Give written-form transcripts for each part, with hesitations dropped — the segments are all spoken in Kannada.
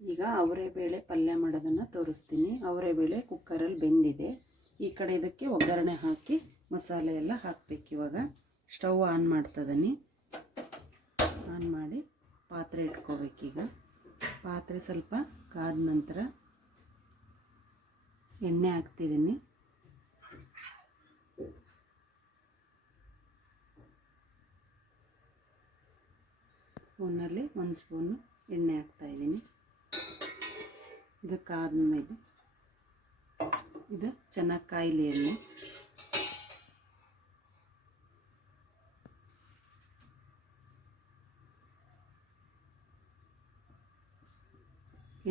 ಈಗ ಅವರೆಬೇಳೆ ಪಲ್ಯ ಮಾಡೋದನ್ನು ತೋರಿಸ್ತೀನಿ. ಅವರೆಬೇಳೆ ಕುಕ್ಕರಲ್ಲಿ ಬೆಂದಿದೆ. ಈ ಕಡೆ ಇದಕ್ಕೆ ಒಗ್ಗರಣೆ ಹಾಕಿ ಮಸಾಲೆ ಎಲ್ಲ ಹಾಕಬೇಕು. ಇವಾಗ ಸ್ಟವ್ ಆನ್ ಮಾಡ್ತಿದ್ದೀನಿ. ಆನ್ ಮಾಡಿ ಪಾತ್ರೆ ಇಟ್ಕೋಬೇಕೀಗ. ಪಾತ್ರೆ ಸ್ವಲ್ಪ ಕಾದ ನಂತರ ಎಣ್ಣೆ ಹಾಕ್ತಿದ್ದೀನಿ. ಸ್ಪೂನಲ್ಲಿ 1 ಸ್ಪೂನು ಎಣ್ಣೆ ಹಾಕ್ತಾಯಿದ್ದೀನಿ. ಇದು ಕಾದ್ಮೇಲೆ ಇದು ಚೆನ್ನಾಗಿ ಕಾಯಿಲಿ ಎಣ್ಣೆ.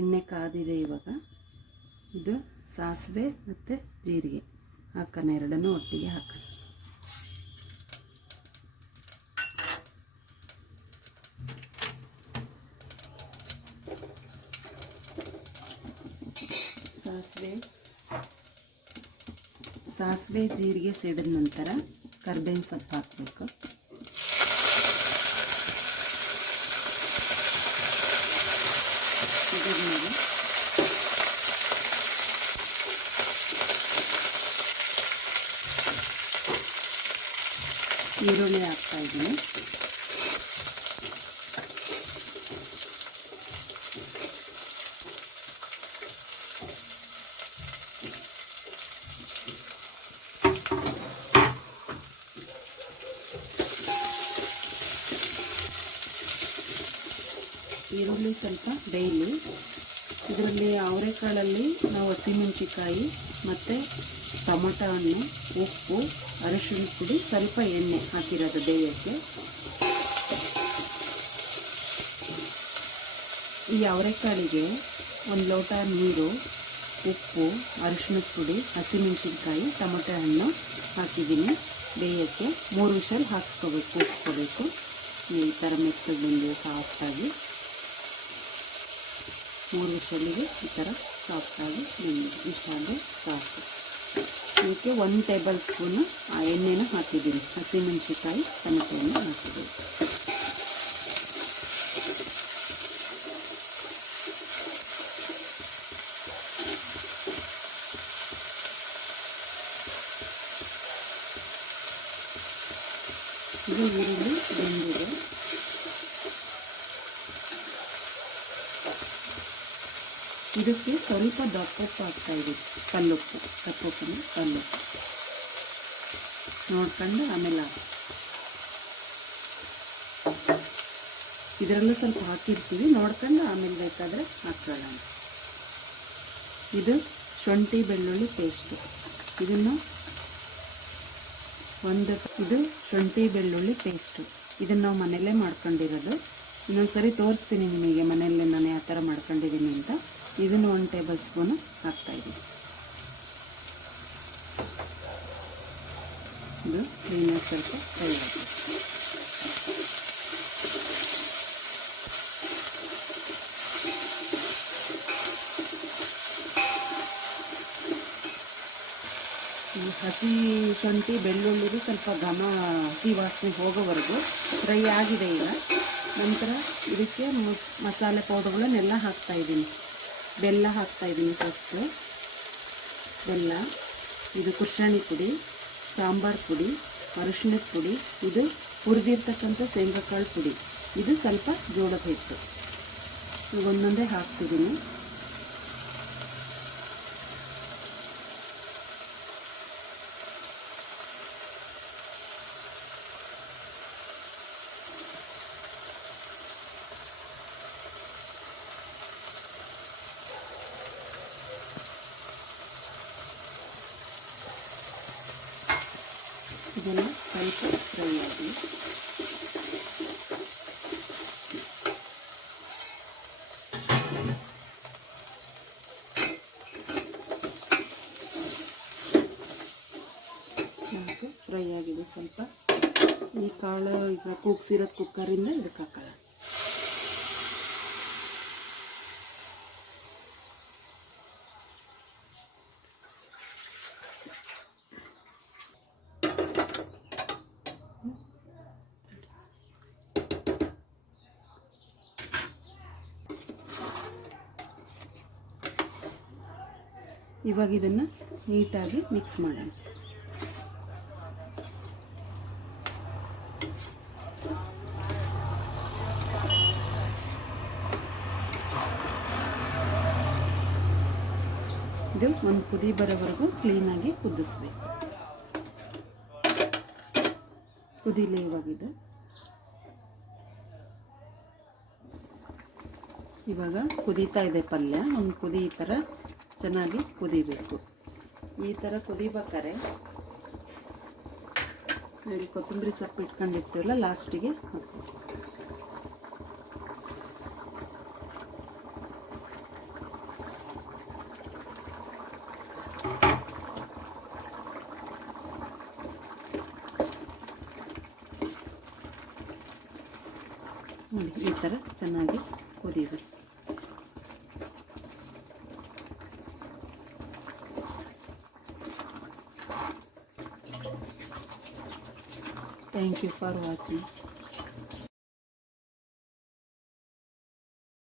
ಎಣ್ಣೆ ಕಾದಿದೆ. ಇವಾಗ ಇದು ಸಾಸಿವೆ ಮತ್ತು ಜೀರಿಗೆ ಹಾಕೋಣ, ಎರಡನ್ನೂ ಒಟ್ಟಿಗೆ ಹಾಕೋಣ. ಸಾಸಿವೆ ಜೀರಿಗೆ ಸಿಡಿದ ನಂತರ ಕರ್ಬೇವಿನ ಸೊಪ್ಪು ಹಾಕಬೇಕು. ಸಿಡಿದ್ಮೇಲೆ ಈರುಳ್ಳಿ ಹಾಕ್ತಾಯಿದ್ದೀನಿ. ಈರುಳ್ಳಿ ಸ್ವಲ್ಪ ಬೇಯಲಿ. ಇದರಲ್ಲಿ ಅವರೆಕಾಳಲ್ಲಿ ನಾವು ಹಸಿಮೆಣಸಿಕಾಯಿ ಮತ್ತು ಟೊಮೊಟೊ ಹಣ್ಣು, ಉಪ್ಪು, ಅರಿಶಿಣ ಪುಡಿ, ಸ್ವಲ್ಪ ಎಣ್ಣೆ ಹಾಕಿರೋದು ಬೇಯೋಕ್ಕೆ. ಈ ಅವರೆಕಾಳಿಗೆ 1 ಲೋಟ ನೀರು, ಉಪ್ಪು, ಅರಿಶಿಣದ ಪುಡಿ, ಹಸಿಮೆಣಸಿನ್ಕಾಯಿ, ಟೊಮೊಟೊ ಹಣ್ಣು ಹಾಕಿದ್ದೀನಿ ಬೇಯೋಕ್ಕೆ. 3 ವಿಷಲ್ ಕೂಗಿಸ್ಕೋಬೇಕು. ಈ ಥರ ಮೆತ್ತಗೆ ಬಂದಿದೆ ಸಾಫ್ಟಾಗಿ. 3 ವಿಷಲಿಗೆ ಈ ಥರ ಸಾಫ್ಟಾಗಿ ಬಂದಿದೆ. ಇಷ್ಟಾದರೆ ಸಾಕು. ಇದಕ್ಕೆ 1 ಟೇಬಲ್ ಸ್ಪೂನು ಎಣ್ಣೆನ ಹಾಕಿದ್ದೀನಿ. ಹಸಿಮೆಣಸಿನ್ಕಾಯಿ, ಟೊಮೆಟೊ ಹಣ್ಣು ಹಾಕಿದ್ದೀನಿ. ಇದು ಈರುಳ್ಳಿ ಬೆಂದಿದೆ. ಇದಕ್ಕೆ ಸ್ವಲ್ಪ ದಪ್ಪುಪ್ಪು ಹಾಕ್ತಾಯಿದ್ದೀವಿ. ಕಲ್ಲುಪ್ಪು, ಕಪ್ಪುಪ್ಪು ಕಲ್ಲುಪ್ಪು ನೋಡ್ಕೊಂಡು ಆಮೇಲೆ ಇದರಲ್ಲೂ ಸ್ವಲ್ಪ ಹಾಕಿರ್ತೀವಿ, ನೋಡ್ಕೊಂಡು ಆಮೇಲೆ ಬೇಕಾದರೆ ಹಾಕೊಳ್ಳೋಣ. ಇದು ಶುಂಠಿ ಬೆಳ್ಳುಳ್ಳಿ ಪೇಸ್ಟು. ಇದು ಶುಂಠಿ ಬೆಳ್ಳುಳ್ಳಿ ಪೇಸ್ಟು. ಇದನ್ನು ನಾವು ಮನೆಯಲ್ಲೇ ಮಾಡ್ಕೊಂಡಿರೋದು. ಇನ್ನೊಂದು ಸರಿ ತೋರಿಸ್ತೀನಿ ನಿಮಗೆ ಮನೆಯಲ್ಲೇ ನಾನು ಯಾವ ಥರ ಮಾಡ್ಕೊಂಡಿದ್ದೀನಿ ಅಂತ. ಇದನ್ನು 1 ಟೇಬಲ್ ಸ್ಪೂನು ಹಾಕ್ತಾಯಿದ್ದೀನಿ. ಇದು ಕ್ಲೀನಾಗಿ ಸ್ವಲ್ಪ ಫ್ರೈ ಆಗುತ್ತೆ. ಈ ಹಸಿ ಶುಂಠಿ ಬೆಳ್ಳುಳ್ಳಿದು ಸ್ವಲ್ಪ ಹಸಿ ವಾಸನೆ ಹೋಗೋವರೆಗೂ ಫ್ರೈ ಆಗಿದೆ. ಈಗ ನಂತರ ಇದಕ್ಕೆ ಮಸಾಲೆ ಪೌಡರ್ಗಳನ್ನೆಲ್ಲ ಹಾಕ್ತಾಯಿದ್ದೀನಿ. ಬೆಲ್ಲ ಹಾಕ್ತಾಯಿದ್ದೀನಿ ಫಸ್ಟು. ಬೆಲ್ಲ, ಇದು ಕುರ್ಷಾಣಿ ಪುಡಿ, ಸಾಂಬಾರು ಪುಡಿ, ಅರಿಶಿಣದ ಪುಡಿ, ಇದು ಹುರಿದಿರ್ತಕ್ಕಂಥ ಶೇಂಗಾಕಾಳು ಪುಡಿ, ಇದು ಸ್ವಲ್ಪ ಜೋಳದ ಹಿಟ್ಟು. ಈಗ ಒಂದೊಂದೇ ಹಾಕ್ತಿದ್ದೀನಿ. ಇದನ್ನು ಸ್ವಲ್ಪ ಫ್ರೈ ಆಗಿ ಫ್ರೈ ಆಗಿದೆ ಸ್ವಲ್ಪ. ಈ ಕಾಳು ಈಗ ಕೂಗ್ಸಿರೋದು ಕುಕ್ಕರಿಂದ ಇದಕ್ಕೆ ಹಾಕೋಣ. ಇವಾಗ ಇದನ್ನು ನೀಟಾಗಿ ಮಿಕ್ಸ್ ಮಾಡೋಣ. ಇದು ಒಂದು ಕುದಿ ಬರೋವರೆಗೂ ಕ್ಲೀನಾಗಿ ಕುದಿಸ್ಬೇಕು. ಕುದಿಲಿ ಇವಾಗಿದು. ಇವಾಗ ಕುದೀತಾ ಇದೆ ಪಲ್ಯ. ಒಂದು ಕುದಿ ಈ ಥರ ಚೆನ್ನಾಗಿ ಕುದಿಬೇಕು. ಈ ಥರ ಕುದಿಬೇಕಾರೆ ಇಲ್ಲಿ ಕೊತ್ತಂಬರಿ ಸೊಪ್ಪು ಇಟ್ಕೊಂಡಿರ್ತೀವಲ್ಲ ಲಾಸ್ಟಿಗೆ ಹಾಕಿ. ನೋಡಿ ಈ ಥರ ಚೆನ್ನಾಗಿ ಕುದಿಬೇಕು. Thank you for watching.